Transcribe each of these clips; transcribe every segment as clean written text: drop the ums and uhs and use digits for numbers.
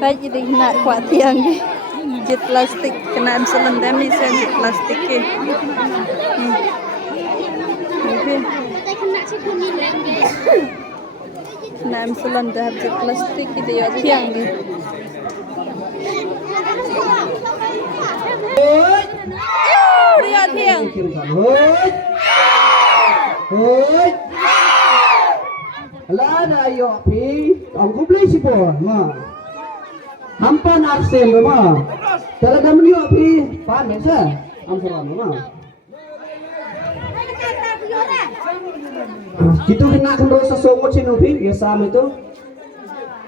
Baik jadi nak kuat tiang ke. Jet plastik kena selendam ni saya jet plastik ke. Kena selendam jet plastik kita ya tiang ke. Dia tiang. Hoi. Lah na yo pi, ang kublay si po, ma. Hampan aksen ma. Talaga mo yo pi, pa mesa. Ang sarap ma. Kita kena kendo sa songot sino pi, biasa mo ito.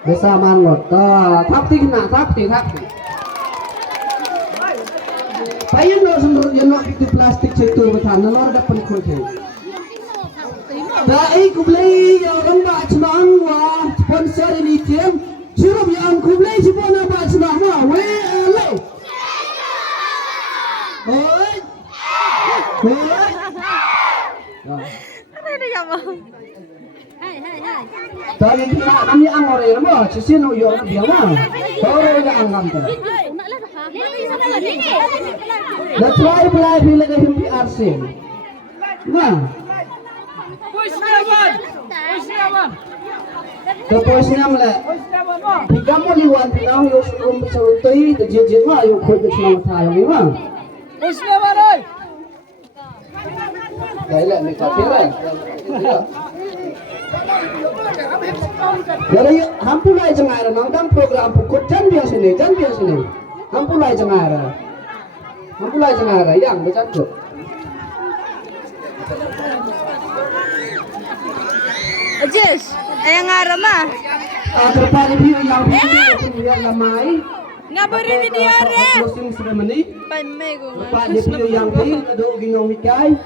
Biasa mangot. Tapti kena, tapti. Payon no sumber yo no itu plastik situ betan, no ada penikut. Dai kublai orang ba cemang wa sponsor ini tim sirup yang kublai sipona ba cemang wa we lo oi Ada yang mau. tadi kita kami angore mo sisino yo dia ma toro ya angam ta la try play bila ke himpi arsin nah Tapos namla. Ikaw mo liwan pinang yung surum sa utoy, tajid ma yung kulit sa mga tayo ni ma. Push naman oy. Kailan ni kapira. Dari hampulai jangara nang program pukut jan biasa ni. Hampulai jangara yang bercakap. Jess, ayang araw ma. Terpadu yang lamai. Nga beri video re. Musim ceremony. Pamay ko nga. Terpadu yang pi kado ginomikai.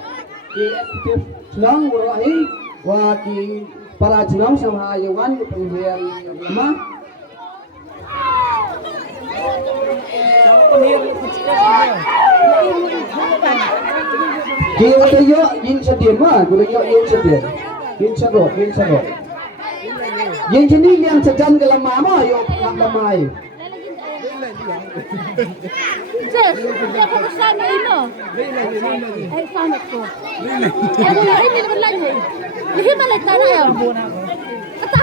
Ki aktif senang murahi wa ki para jenang sama ayawan penghiyar lama. Ki wadayo yin sedia ma, wadayo yin sedia. Yin sadok. Yin jenis yang sejan ke lama ma, yo lamai. Jess, ako kasama ino. Ay, sama ko. Ay, hindi naman lang eh. Hindi malit na na yun.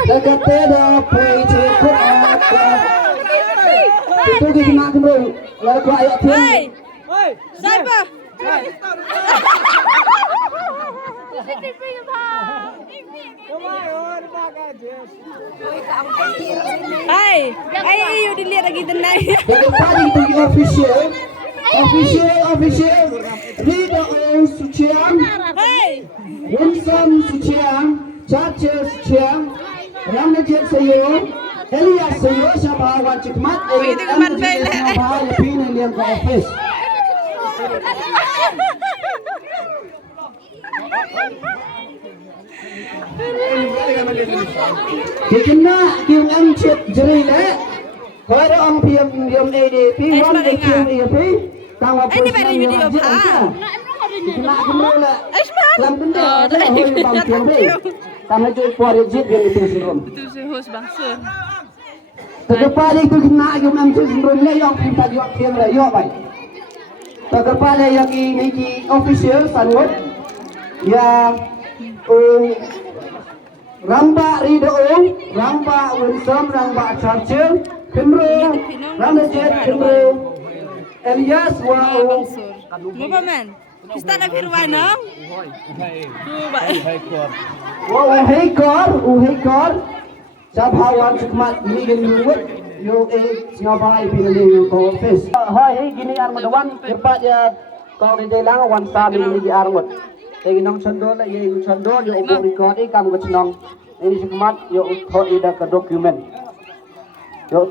Kagate da poi cekut apa. Itu di kena kembali. Lalu ku ayat tiang. Hey! Siapa? Hai, ayo dilihat lagi tenang. Jadi tadi itu official. Leader of Sucian, Hai, Winston Sucian, Chacha Sucian, Ramajit Sayo, Elias Sayo, Sabawan Cikmat, Begitu kemar bela. Sabawan Lepin yang ke office. Kena kiung cip jeri le. Kalau orang piam ADP, orang kiung ADP, tahu apa? Ini baru video pa. Kena kembali le. Aisman. Lam benda ada hoi bang kiung le. Karena jual puari jip yang itu serum. Itu si host bangsun. Terdepan itu kena kiung cip serum le yang kita jual kiung le yo baik. Terdepan yang ini official sangat yang Ramba Ridoong, Ramba Winston, Ramba Churchill, Kimro, Ramajit, Kimro, Elias Wao. Mo pa man? Pista na firwan no? Tuba. Wao Uhekor, Sabawan Cikmat ini genuwet, yo ngabai pinali ko office. Hai gini ang madawan, cepat ya kau di jalan wan sabi ni arwat. Jadi nong cendol, yo ubo record kamu kecenong. Ini sekemat yo thot ida ke dokumen. Yo